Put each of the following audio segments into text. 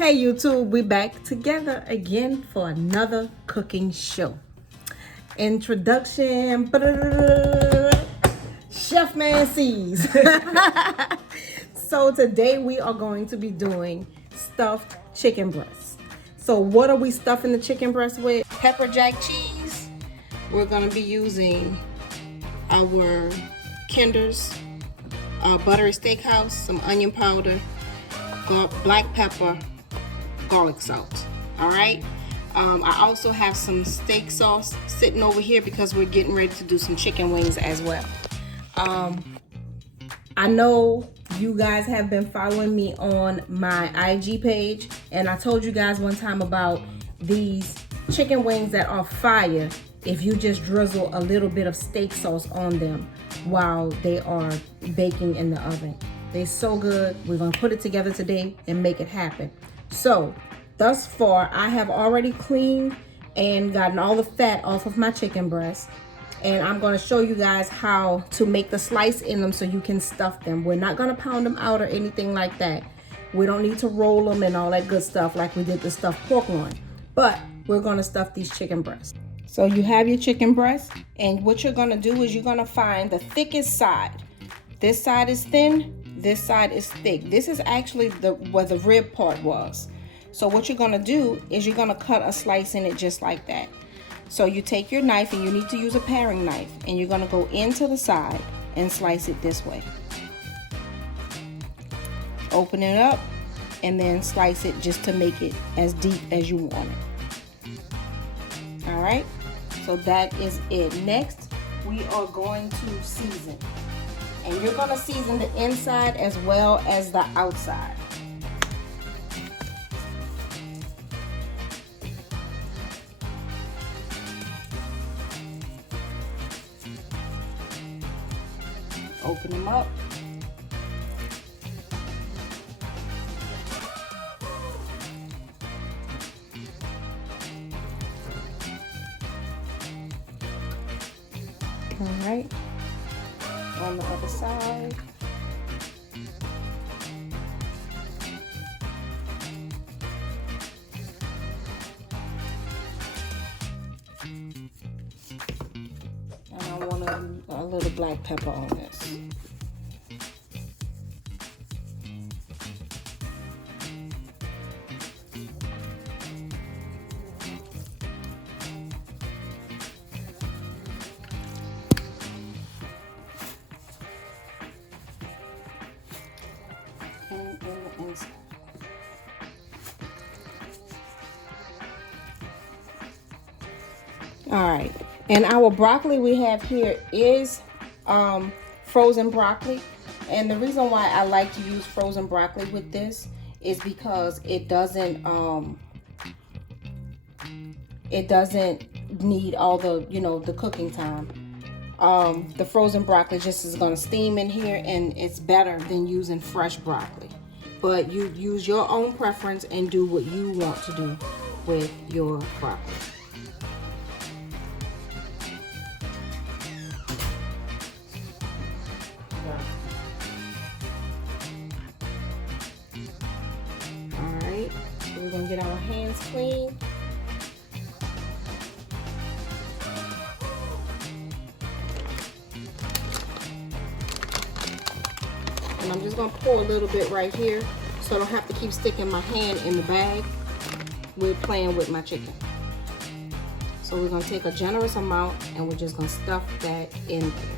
Hey YouTube, we back together again for another cooking show. Introduction, Chef Man Sees. So today we are going to be doing stuffed chicken breasts. So what are we stuffing the chicken breast with? Pepper jack cheese. We're gonna be using our Kinder's buttery steakhouse, some onion powder, black pepper, garlic salt. All right. I also have some steak sauce sitting over here because we're getting ready to do some chicken wings as well. I know you guys have been following me on my IG page, and I told you guys one time about these chicken wings that are fire if you just drizzle a little bit of steak sauce on them while they are baking in the oven. They're so good. We're gonna put it together today and make it happen. So thus far, I have already cleaned and gotten all the fat off of my chicken breast. And I'm going to show you guys how to make the slice in them so you can stuff them. We're not going to pound them out or anything like that. We don't need to roll them and all that good stuff like we did the stuffed pork loin. But we're going to stuff these chicken breasts. So you have your chicken breast, and what you're going to do is you're going to find the thickest side. This side is thin, this side is thick. This is actually where the rib part was. So what you're going to do is you're going to cut a slice in it just like that. So you take your knife, and you need to use a paring knife, and you're going to go into the side and slice it this way. Open it up and then slice it just to make it as deep as you want it. All right, so that is it. Next, we are going to season, and you're going to season the inside as well as the outside. Open them up. All right, on the other side. And I want a little black pepper on this. All right, and our broccoli we have here is frozen broccoli, and the reason why I like to use frozen broccoli with this is because it doesn't need all the the cooking time. The frozen broccoli just is going to steam in here, and it's better than using fresh broccoli. But you use your own preference and do what you want to do with your broccoli. Alright, so we're going to get our hands clean. And I'm just going to pour a little bit right here so I don't have to keep sticking my hand in the bag with playing with my chicken. So we're going to take a generous amount and we're just going to stuff that in there.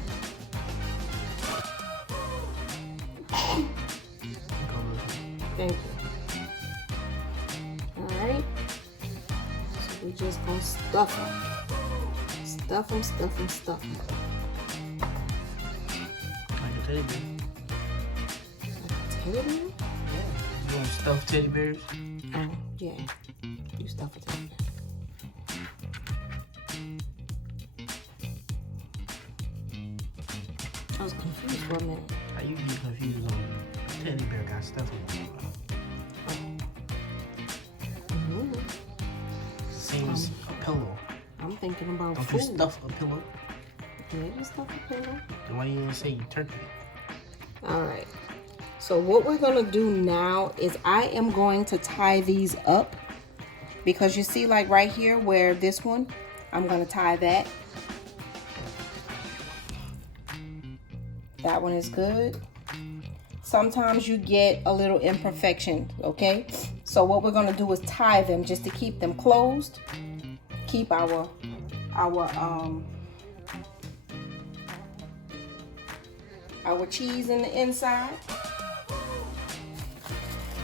Thank you. Alright. So we're just going to stuff them. Stuff them, stuff them, stuff them. Like a teddy bear. Teddy bear? Yeah. You want stuffed teddy bears? Oh, yeah. You stuff a teddy bear. I was confused for a minute. How you get confused on teddy bear got stuff in it? Same as a pillow. I'm thinking about Don't food. you stuff a pillow? Yeah, you stuff a pillow. Then why you didn't say turkey? All right. So what we're gonna do now is I am going to tie these up, because you see, like right here where this one, I'm gonna tie that. That one is good. Sometimes you get a little imperfection, okay? So what we're gonna do is tie them just to keep them closed. Keep our cheese in the inside.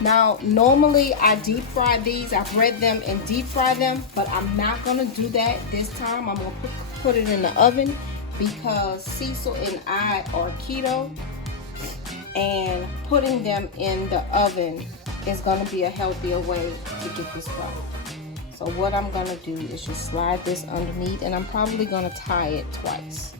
Now, normally I deep fry these. I've read them and deep fry them, but I'm not gonna do that this time. I'm gonna put it in the oven because Cecil and I are keto, and putting them in the oven is gonna be a healthier way to get this done. So what I'm gonna do is just slide this underneath, and I'm probably gonna tie it twice.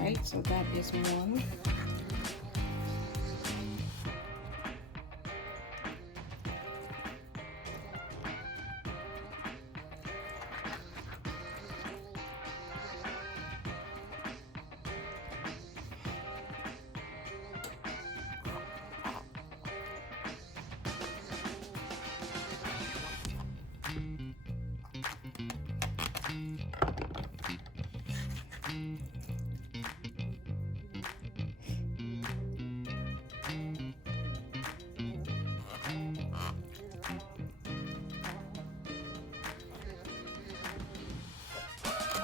Alright, so that is one.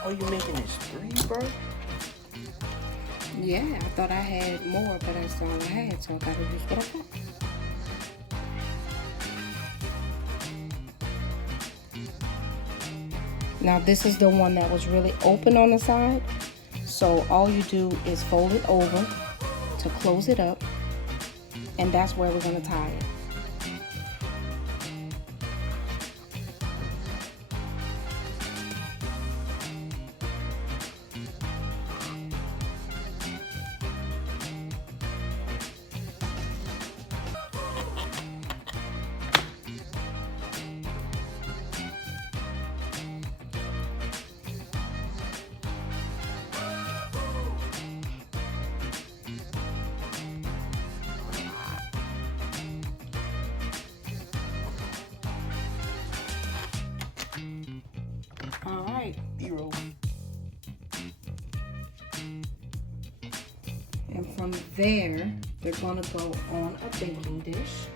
Oh, you making this 3, bro? Yeah, I thought I had more, but that's all I had, so I gotta use what I got. Now this is the one that was really open on the side, so all you do is fold it over to close it up, and that's where we're gonna tie it. Alright, B-roll. and from there, they're gonna go on a baking dish.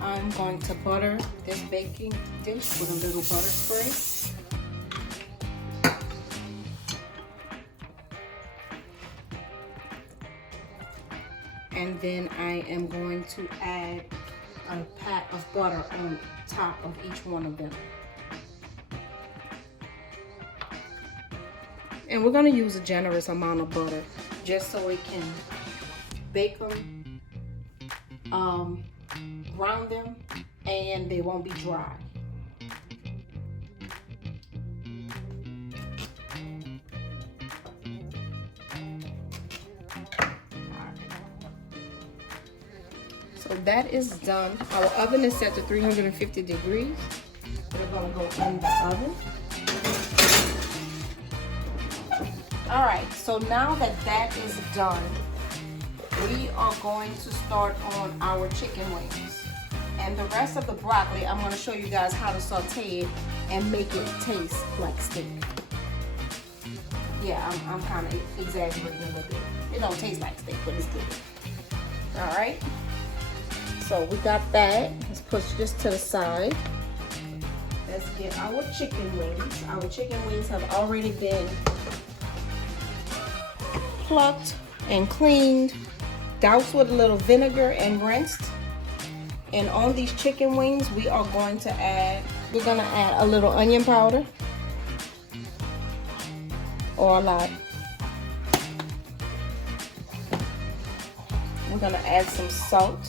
I'm going to butter this baking dish with a little butter spray. And then I am going to add a pat of butter on top of each one of them. And we're gonna use a generous amount of butter just so it can bake them, brown them, and they won't be dry. So that is done. Our oven is set to 350 degrees. We're gonna go in the oven. All right, so now that that is done, we are going to start on our chicken wings. And the rest of the broccoli, I'm gonna show you guys how to saute it and make it taste like steak. Yeah, I'm kind of exaggerating a little bit. It don't taste like steak, but it's good. All right, so we got that. Let's push this to the side. Let's get our chicken wings. Our chicken wings have already been plucked and cleaned, doused with a little vinegar and rinsed. And on these chicken wings, we're gonna add a little onion powder, or a lot. We're gonna add some salt.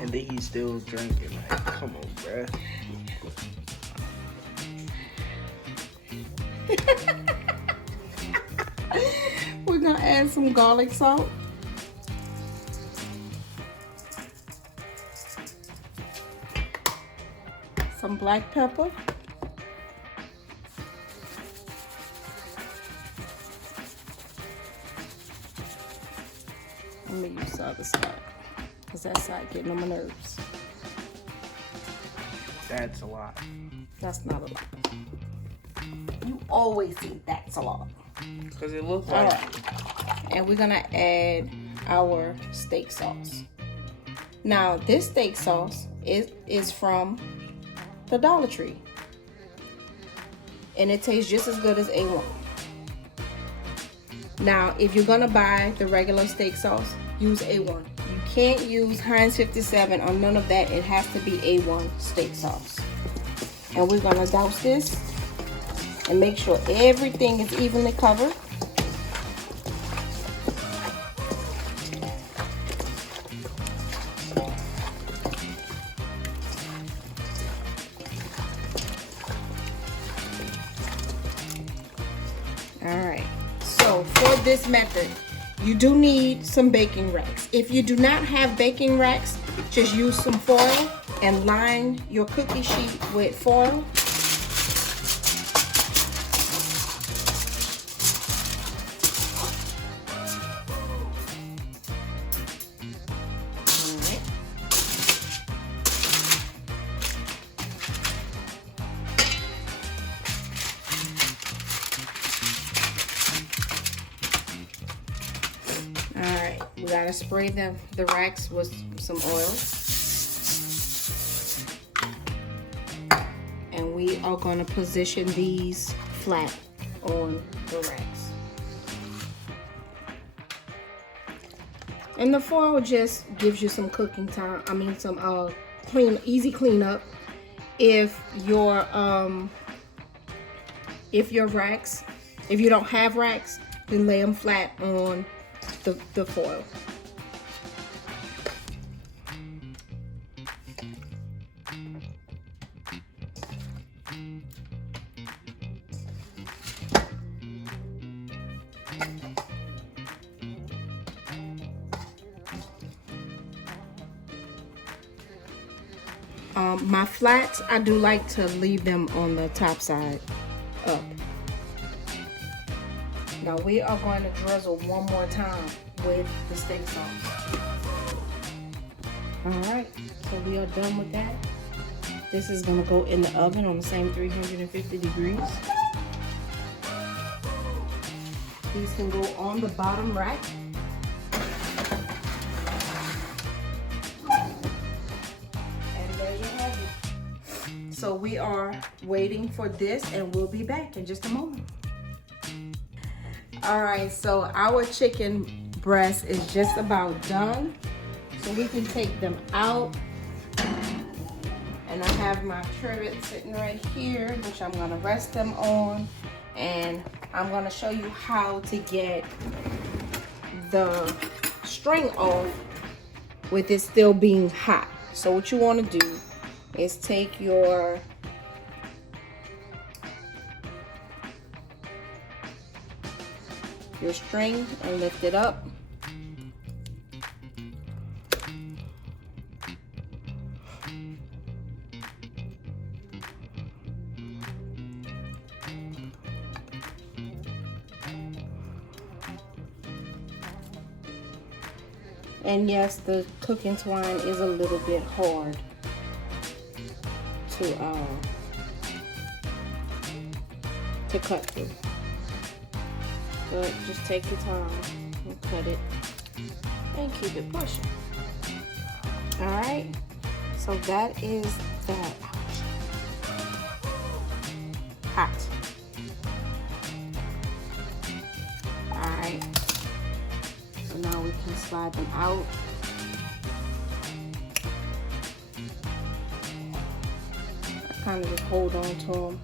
And then he's still drinking. Like, come on, bruh. We're gonna add some garlic salt. Some black pepper. Let me use the other side, because that side getting on my nerves. That's a lot. That's not a lot. You always think that's a lot. Because it looks like... Alright. And we're gonna add our steak sauce. Now, this steak sauce is from the Dollar Tree. And it tastes just as good as A1. Now, if you're gonna buy the regular steak sauce, use A1. You can't use Heinz 57 or none of that. It has to be A1 steak sauce. And we're gonna douse this and make sure everything is evenly covered. Alright, so for this method, you do need some baking racks. If you do not have baking racks, just use some foil and line your cookie sheet with foil. Alright, we gotta spray the racks with some oil. And we are gonna position these flat on the racks. And the foil just gives you some cooking time. I mean, some easy cleanup. If your racks, if you don't have racks, then lay them flat on the foil. My flats, I do like to leave them on the top side up. Now we are going to drizzle one more time with the steak sauce. Alright, so we are done with that. This is going to go in the oven on the same 350 degrees. These can go on the bottom rack. And there you have it. So we are waiting for this, and we'll be back in just a moment. Alright, so our chicken breast is just about done. So we can take them out. And I have my trivet sitting right here, which I'm gonna rest them on. And I'm gonna show you how to get the string off with it still being hot. So what you wanna do is take your string and lift it up. And yes, the cooking twine is a little bit hard to cut through. But just take your time and cut it and keep it pushing. Alright, so that is that. Hot. slide them out. I kind of just hold on to them.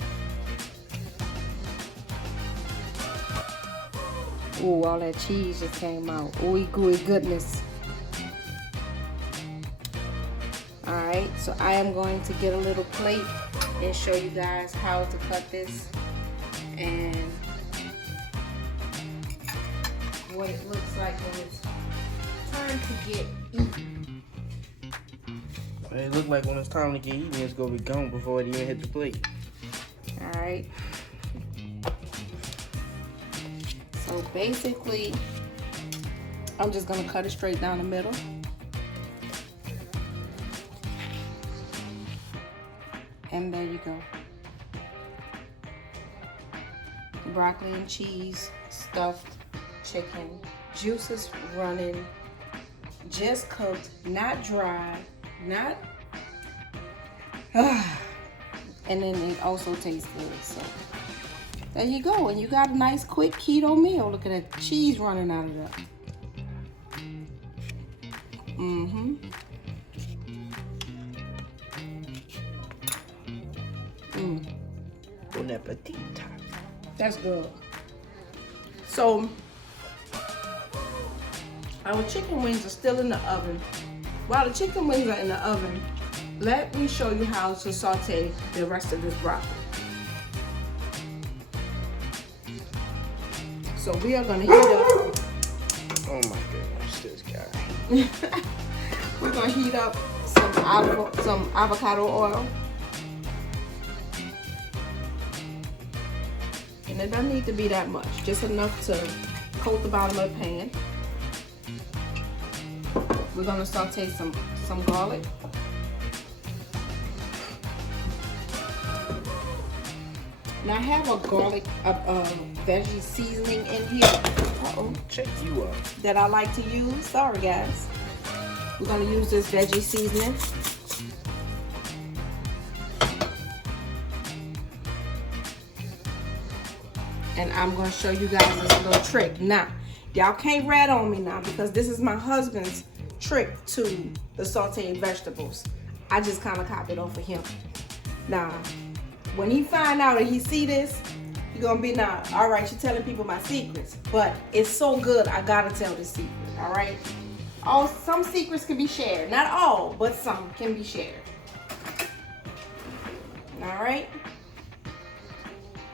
Ooh, all that cheese just came out. Ooey gooey goodness. Alright, so I am going to get a little plate and show you guys how to cut this and what it looks like when it's time to get eaten. It look like when it's time to get eaten, it's gonna be gone before it even hit the plate. Alright. So basically, I'm just gonna cut it straight down the middle. And there you go. Broccoli and cheese, stuffed chicken, juices running, just cooked, not dry, not. And then it also tastes good. So there you go, and you got a nice quick keto meal. Look at that cheese running out of there. Bon appetit. That's good. So our chicken wings are still in the oven. While the chicken wings are in the oven, let me show you how to saute the rest of this broccoli. So we are gonna heat up. Oh my goodness, this guy. We're gonna heat up some avocado oil. And it doesn't need to be that much, just enough to coat the bottom of the pan. We're gonna saute some garlic. Now I have a garlic veggie seasoning in here. Check you up. That I like to use. Sorry guys. We're gonna use this veggie seasoning. And I'm going to show you guys this little trick. Now, y'all can't rat on me now because this is my husband's trick to the sauteed vegetables. I just kind of copied off of him. Now, when he find out and he see this, he's going to be, now, all right, you're telling people my secrets. But it's so good, I got to tell this secret, all right? Some secrets can be shared. Not all, but some can be shared. All right?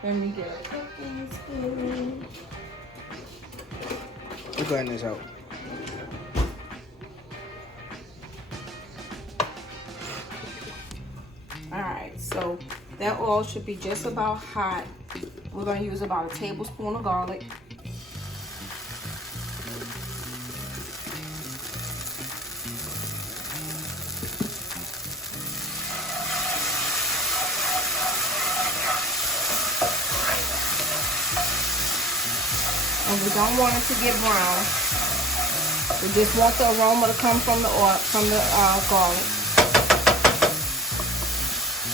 Let me get a cooking spoon. We're going this out. Alright, so that oil should be just about hot. We're going to use about a tablespoon of garlic. And we don't want it to get brown. We just want the aroma to come from the oil, from the garlic.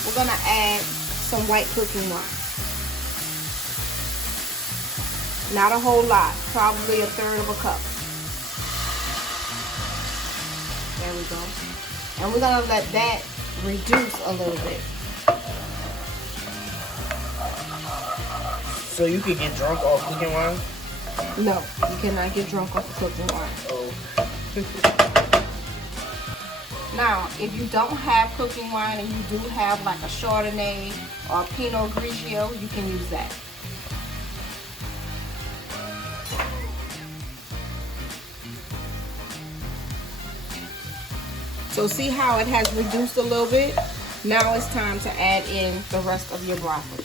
We're gonna add some white cooking wine. Not a whole lot, probably 1/3 of a cup. There we go. And we're gonna let that reduce a little bit. So you could get drunk off cooking wine? No, you cannot get drunk off of cooking wine. Oh. Now, if you don't have cooking wine and you do have like a Chardonnay or a Pinot Grigio, you can use that. So see how it has reduced a little bit? Now it's time to add in the rest of your broccoli.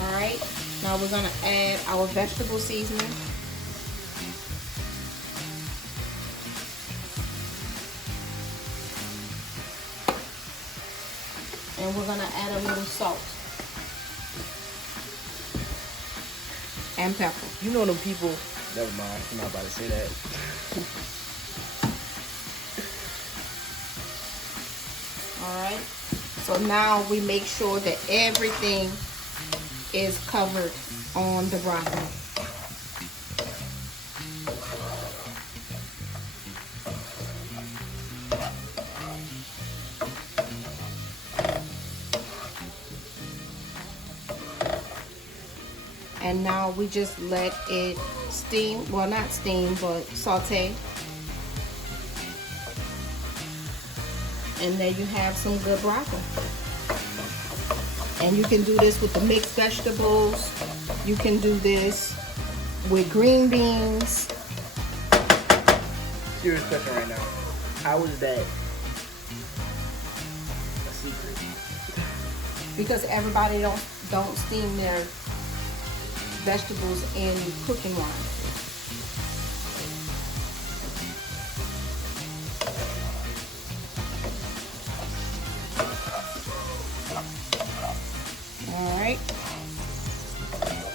Alright, now we're going to add our vegetable seasoning. And we're going to add a little salt. And pepper. You know them people, never mind, I'm not about to say that. Alright, So now we make sure that everything is covered on the broccoli. And now we just let it steam, well not steam, but saute. And there you have some good broccoli. And you can do this with the mixed vegetables. You can do this with green beans. Serious question right now. How is that a secret? Because everybody don't steam their vegetables in cooking wine. All right,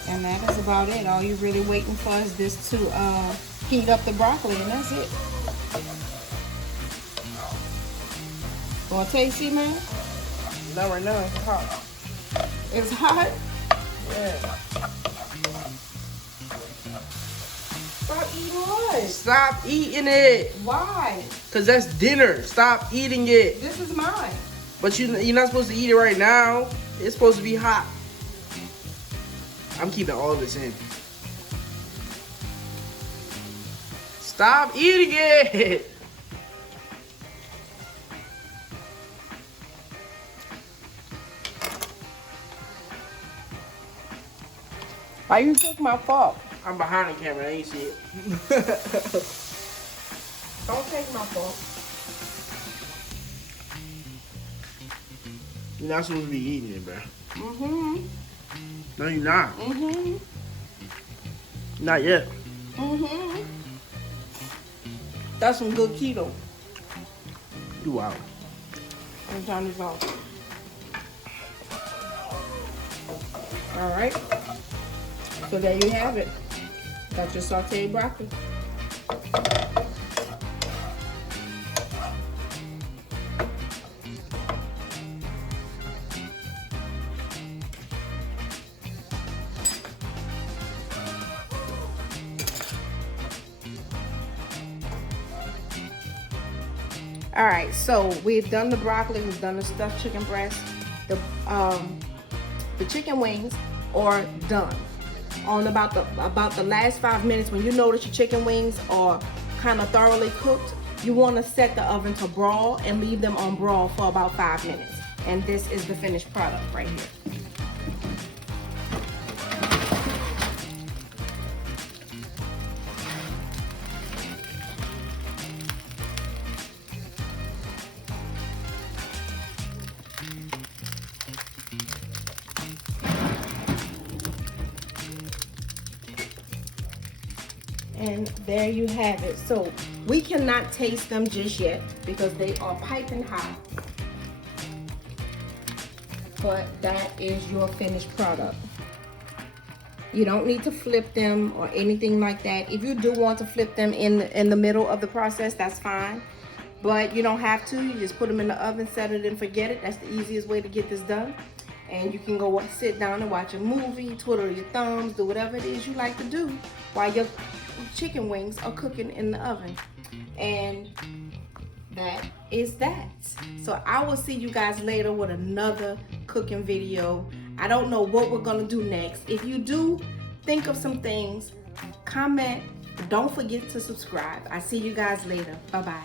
and that is about it. All you're really waiting for is this to heat up the broccoli, and that's it. Want to taste it, man? Not right now. It's hot. It's hot. Yeah. Stop eating what? Stop eating it. Why? Cause that's dinner. Stop eating it. This is mine. But you're not supposed to eat it right now. It's supposed to be hot. I'm keeping all this in. Stop eating it. Why you took my fork? I'm behind the camera. I ain't see it. Don't take my fork. You're not supposed to be eating it, bro. Mm-hmm. No, you're not. Mm-hmm. Not yet. Mm-hmm. That's some good keto. You wow. I'm trying this off. All right. So there you have it. Got your sauteed broccoli. All right, so we've done the broccoli, we've done the stuffed chicken breast, the chicken wings are done. On about the last 5 minutes, when you notice your chicken wings are kind of thoroughly cooked, you want to set the oven to broil and leave them on broil for about 5 minutes. And this is the finished product right here. And there you have it. So we cannot taste them just yet because they are piping hot. But that is your finished product. You don't need to flip them or anything like that. If you do want to flip them in the middle of the process, that's fine. But you don't have to. You just put them in the oven, set it and forget it. That's the easiest way to get this done. And you can go sit down and watch a movie, twiddle your thumbs, do whatever it is you like to do while your chicken wings are cooking in the oven. And that is that. So I will see you guys later with another cooking video. I don't know what we're gonna do next. If you do think of some things, comment. Don't forget to subscribe. I see you guys later. Bye-bye.